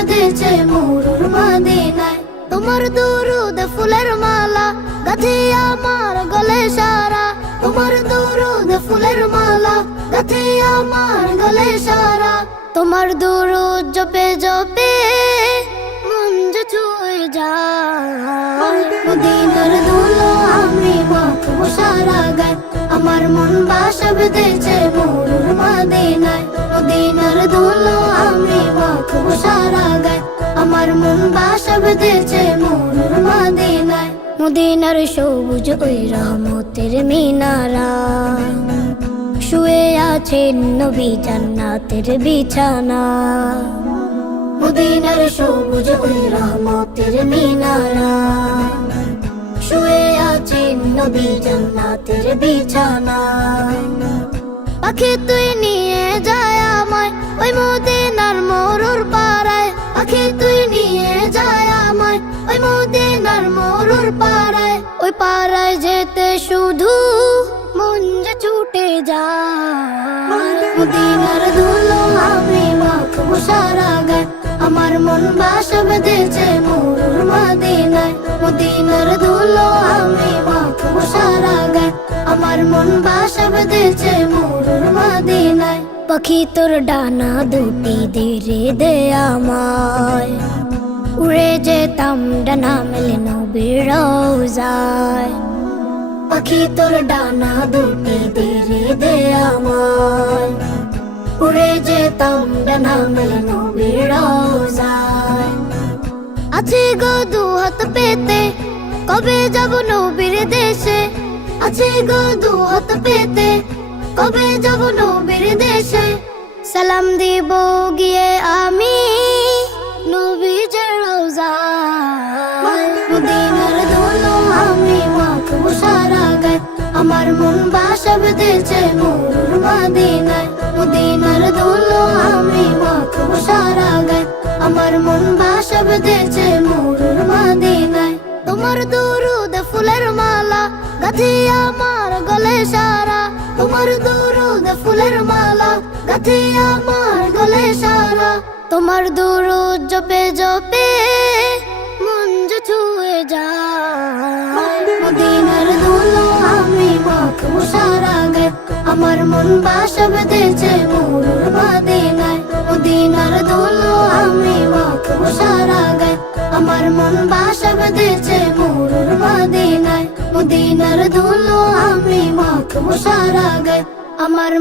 বেঁধেছে মুরুর মদিনায়। তোমার দুরুদ ফুলের মালা গাঁথে আমার গলে সারা, তোমার দুরুদ ফুলের মালা গাঁথে আমার গলে সারা। তোমার দুরুদ জপে জপে মন যে ছুঁয়ে যায়। মদিনার ধুলো আমি মাখবো সারা গায়, আমার মন বাসা বেঁধেছে মুরুর মদিনায়। মদিনার ধুলো আমি মাখবো সারা গায়, আমার মন বাসা বেঁধেছে মুরুর মদিনায়। মদিনার সবুজ ওই রহমতের মিনারা, শুয়ে আছেন নবী জান্নাতের বিছানা। মদিনার সবুজ ওই রহমতের মিনারা, শুয়ে আছেন নবী জান্নাতের বিছানা। পাখি তুই নিয়ে যায় আমায় ওই মদিনার মরুর পাড়ায়, পাখি তুই নিয়ে যায় আমায় ওই মদিনার মরুর পাড়ায়। ওই পাড়ায় যেতে শুধু মন যে ছুটে যায়। মদিনার ধুলো আমি মাখবো সারা গায়, আমার মন বাসা বেঁধেছে মুরুর মদিনায়। মদিনার ধুলো আমি মাখবো সারা গায়, আমার মন বাসা বেঁধেছে মুরুর মদিনায়। পাখি তোর ডানা দুটি ধীরে দে আমায়, উড়ে যেতাম ডানা মেলে নবীর রওজায়। পাখি তোর ডানা দুটি ধীরে দে আমায়, উড়ে যেতাম ডানা মেলে নবীর রওজায়। আছে গো দু হাত পেতে কবে যাব নবীর দেশে, আছে গো দু হাত পেতে কবে যাব নবীর দেশে। সালাম দিব গিয়ে আমি নবীর রওজায়। মদিনার ধুলো আমি মাখবো সারা গায়, আমার মন বাসা বেঁধেছে মুরুর মদিনায়। মদিনার ধুলো আমি মাখবো সারা গায়, আমার মন বাসা বেঁধেছে মুরুর মদিনায়। তোমার দুরুদ ফুলের মালা গাঁথে আমার গলে সারা, তোমার দুরুদ ফুলের মালা গাঁথে আমার গলে সারা। তোমার দুরুদ জপে জপে মন যে ছুঁয়ে যায়। মদিনার ধুলো আমি মাখবো সারা গায়, আমার মন বাসা বেঁধেছে মুরুর মদিনায়। মদিনার ধুলো আমি মাখবো সারা গায়, আমার মন বাসা বেঁধেছে মুরুর মদিনায়। মদিনার ধুলো আমি মাখবো সারা গায়, আমার